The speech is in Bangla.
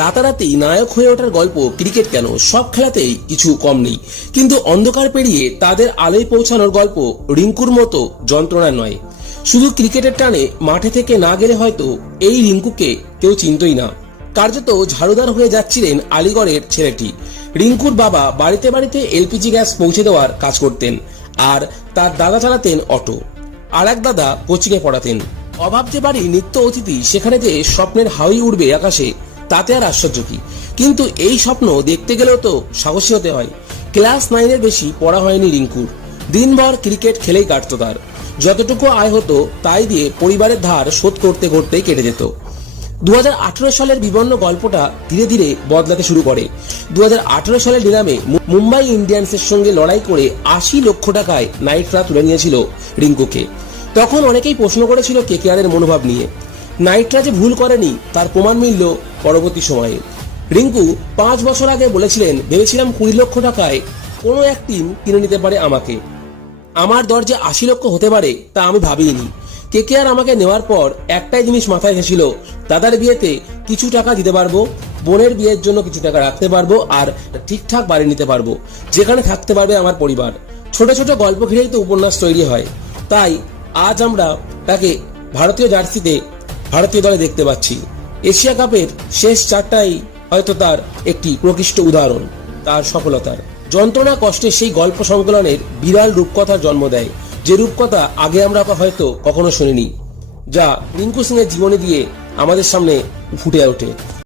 রাতারাতি নায়ক হয়ে ওঠার গল্প ক্রিকেট কেন, সব খেলাতেই কিছু কম নেই। কিন্তু অন্ধকার পেরিয়ে তাদের আলোয় পৌঁছানোর গল্প রিঙ্কুর মতো যন্ত্রণা নয়। শুধু ক্রিকেটের টানে মাঠে থেকে না গেলে হয়তো এই রিঙ্কুকে কেউ চিনতই না। কার্যত ঝাড়ুদার হয়ে যাচ্ছিলেন আলিগড়ের ছেলেটি। রিঙ্কুর বাবা বাড়িতে বাড়িতে এলপিজি গ্যাস পৌঁছে দেওয়ার কাজ করতেন, আর তার দাদা চালাতেন অটো, আর এক দাদা কোচিংয়ে পড়াতেন। অভাব যে বাড়ি নিত্য অতিথি, সেখানে যে স্বপ্নের হাওয়াই উড়বে আকাশে, তাতে আর আশ্চর্য কি। কিন্তু এই স্বপ্ন দেখতে গেলেও তো সাহসী হতে হয়। ক্লাস 9-এর বেশি পড়া হয়নি রিঙ্কুর। দিনভর ক্রিকেট খেলেই কাটতো তার। যতটুকু আয় হতো তাই দিয়ে পরিবারের ধার শোধ করতে করতেই কেটে যেত। 2018 সালের বিবর্ণ গল্পটা ধীরে ধীরে বদলাতে শুরু করে। 2018 সালের নিলামে মুম্বাই ইন্ডিয়ান্সের সঙ্গে লড়াই করে 80 লক্ষ টাকায় নাইটরা তুলে নিয়েছিল রিঙ্কুকে। তখন অনেকেই প্রশ্ন করেছিল কেকেআরের মনোভাব নিয়ে। নাইটরা যে ভুল করেনি তার প্রমাণ মিলল পরবর্তী সময়ে। রিঙ্কু 5 বছর আগে বলেছিলেন, ভেবেছিলাম 20 লক্ষ টাকায় কোনো এক টিম কিনে নিতে পারে আমাকে। আমার দর যে 80 লক্ষ হতে পারে তা আমি ভাবিনি। কেকেআর আমাকে নেওয়ার পর একটাই জিনিস মাথায় এসেছিল, দাদার বিয়েতে কিছু টাকা দিতে পারবো, বোনের বিয়ের জন্য কিছু টাকা রাখতে পারবো, আর ঠিকঠাক বাড়ি নিতে পারবো যেখানে থাকতে পারবে আমার পরিবার। ছোট ছোট গল্প ঘিরেই তো উপন্যাস তৈরি হয়। তাই আজ আমরা তাকে ভারতীয় জার্সিতে ভারতীয় দলে দেখতে পাচ্ছি। এশিয়া কাপের শেষ 4টাই হয়তো তার একটি প্রকৃষ্ট উদাহরণ তার সফলতার। যন্ত্রণা কষ্টের সেই গল্প সংকলনের বিরাল রূপকথার জন্ম দেয়, যে রূপকথা আগে আমরা হয়তো কখনো শুনিনি, যা রিঙ্কু সিং এর জীবনী দিয়ে আমাদের সামনে ফুটে ওঠে।